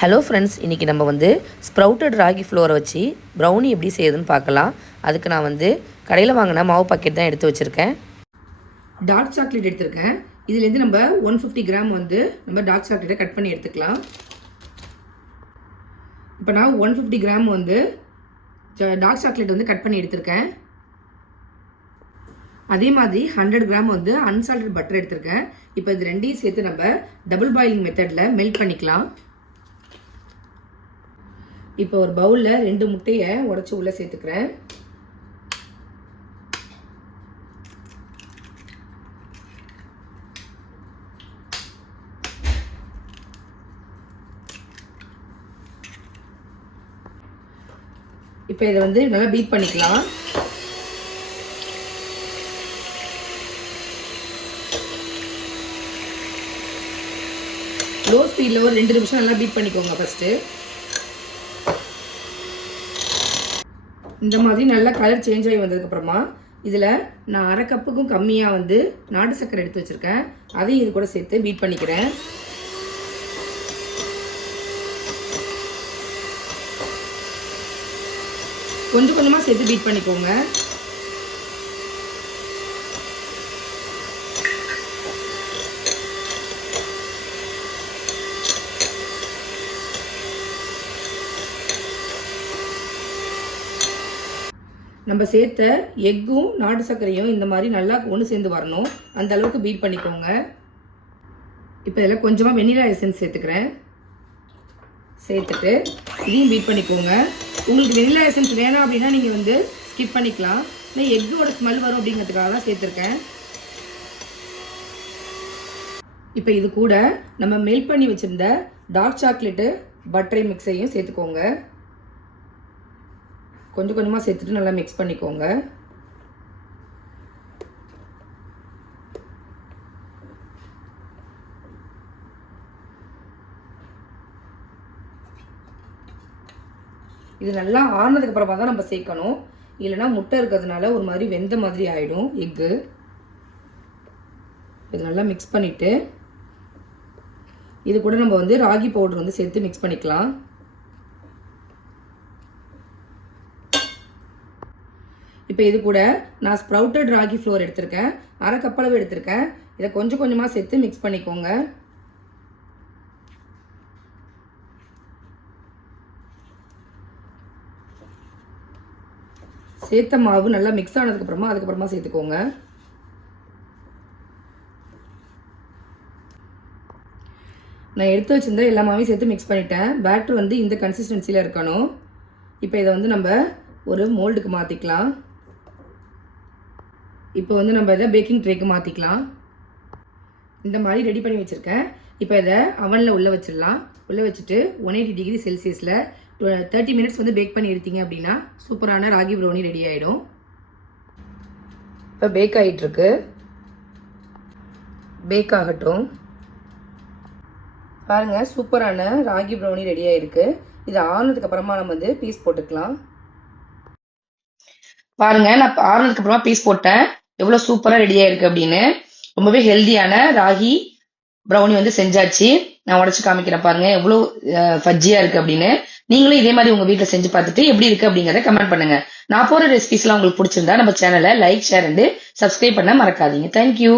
Hello friends, இன்றைக்கி நம்ம வந்து ஸ்ப்ரவுட்டட் ராகி ஃப்ளோரை வச்சு ப்ரௌனி எப்படி செய்யுதுன்னு பார்க்கலாம். அதுக்கு நான் வந்து கடையில் வாங்கின மாவு பாக்கெட் தான் எடுத்து வச்சுருக்கேன். டார்க் சாக்லேட் எடுத்திருக்கேன். இதுலேருந்து நம்ம 150 கிராம் வந்து நம்ம டார்க் சாக்லேட்டை கட் பண்ணி எடுத்துக்கலாம். இப்போ நான் 150 கிராம் வந்து டார்க் சாக்லேட் வந்து கட் பண்ணி எடுத்திருக்கேன். அதே மாதிரி 100 கிராம் வந்து அன்சால்டட் பட்டர் எடுத்திருக்கேன். இப்போ இது ரெண்டையும் சேர்த்து நம்ம டபுள் பாயிலிங் மெத்தடில் மெல்ட் பண்ணிக்கலாம். இப்போ ஒரு பவுலில் 2 முட்டையை உடச்சி உள்ளே சேர்த்துக்கிறேன். இப்போ இதை வந்து நல்லா பீட் பண்ணிக்கலாம். லோ ஸ்பீடில் ஒரு 2 நிமிஷம் நல்லா பீட் பண்ணிக்கோங்க. ஃபஸ்ட்டு இந்த மாதிரி நல்லா கலர் சேஞ்ச் ஆகி வந்ததுக்கப்புறமா இதில் நான் 1/2 கப்புக்கும் கம்மியாக வந்து நாட்டு சர்க்கரை எடுத்து வச்சுருக்கேன். அதையும் இது கூட சேர்த்து பீட் பண்ணிக்கிறேன். கொஞ்சம் கொஞ்சமாக சேர்த்து பீட் பண்ணிக்கோங்க. நம்ம சேர்த்த எக்கும் நாட்டு சர்க்கரையும் இந்த மாதிரி நல்லா ஒன்று சேர்ந்து வரணும். அந்த அளவுக்கு பீட் பண்ணிக்கோங்க. இப்போ இதில் கொஞ்சமாக வெனிலா எசன்ஸ் சேர்த்துக்கிறேன். சேர்த்துட்டு இதையும் பீட் பண்ணிக்கோங்க. உங்களுக்கு வெனிலா எசன்ஸ் வேணாம் அப்படின்னா நீங்கள் வந்து ஸ்கிப் பண்ணிக்கலாம். இல்லை எக்கோட ஸ்மெல் வரும் அப்படிங்கிறதுக்காக தான் சேர்த்துருக்கேன். இப்போ இது கூட நம்ம மெல்ட் பண்ணி வச்சுருந்த டார்க் சாக்லேட்டு பட்டரை மிக்ஸையும் சேர்த்துக்கோங்க. கொஞ்சம் கொஞ்சமாக சேர்த்துட்டு நல்லா மிக்ஸ் பண்ணிக்கோங்க. இது நல்லா ஆறுனதுக்கு அப்புறமா தான் நம்ம சேர்க்கணும். இல்லைன்னா முட்டை இருக்கிறதுனால ஒரு மாதிரி வெந்த மாதிரி ஆகிடும் எக்கு. இது நல்லா மிக்ஸ் பண்ணிவிட்டு இது கூட நம்ம வந்து ராகி பவுடர் வந்து சேர்த்து மிக்ஸ் பண்ணிக்கலாம். இப்போ இது கூட நான் ஸ்ப்ரவுட்டட் ராகி ஃப்ளோர் எடுத்திருக்கேன். 1/2 கப் அளவு எடுத்திருக்கேன். இதை கொஞ்சம் கொஞ்சமாக சேர்த்து மிக்ஸ் பண்ணிக்கோங்க. சேர்த்த மாவு நல்லா மிக்ஸ் ஆனதுக்கப்புறமா அதுக்கப்புறமா சேர்த்துக்கோங்க. நான் எடுத்து வச்சிருந்த எல்லா மாவையும் சேர்த்து மிக்ஸ் பண்ணிட்டேன். பேட்டர் வந்து இந்த கன்சிஸ்டன்சியில் இருக்கணும். இப்போ இதை வந்து நம்ம ஒரு மோல்டுக்கு மாற்றிக்கலாம். இப்போ வந்து நம்ம இதை பேக்கிங் ட்ரேக்கு மாற்றிக்கலாம். இந்த மாதிரி ரெடி பண்ணி வச்சுருக்கேன். இப்போ இதை அவனில் உள்ளே வச்சிடலாம். உள்ளே வச்சுட்டு 180 டிகிரி செல்சியஸில் 30 மினிட்ஸ் வந்து பேக் பண்ணி எடுத்தீங்க அப்படின்னா சூப்பரான ராகி ப்ரௌனி ரெடி ஆகிடும். இப்போ பேக் ஆகிட்டுருக்கு. பேக் ஆகட்டும். பாருங்கள், சூப்பரான ராகி ப்ரௌனி ரெடி ஆகிருக்கு. இது ஆறுனதுக்கு அப்புறமா நம்ம வந்து பீஸ் போட்டுக்கலாம். பாருங்க, நான் ஆறுனதுக்கு அப்புறமா பீஸ் போட்டேன். எவ்வளோ சூப்பராக ரெடி ஆயிருக்கு அப்படின்னு. ரொம்பவே ஹெல்தியான ராகி ப்ரௌனி வந்து செஞ்சாச்சு. நான் உடச்சி காமிக்கிறேன் பாருங்க, எவ்வளோ ஃபஜ்ஜியாக இருக்குது அப்படின்னு. நீங்களும் இதே மாதிரி உங்கள் வீட்டில் செஞ்சு பார்த்துட்டு எப்படி இருக்குது அப்படிங்கிறத கமெண்ட் பண்ணுங்க. நான் போகிற ரெசிபிஸ்லாம் உங்களுக்கு பிடிச்சிருந்தா நம்ம சேனலை லைக், ஷேர் அண்ட் சப்ஸ்கிரைப் பண்ண மறக்காதீங்க. தேங்க்யூ.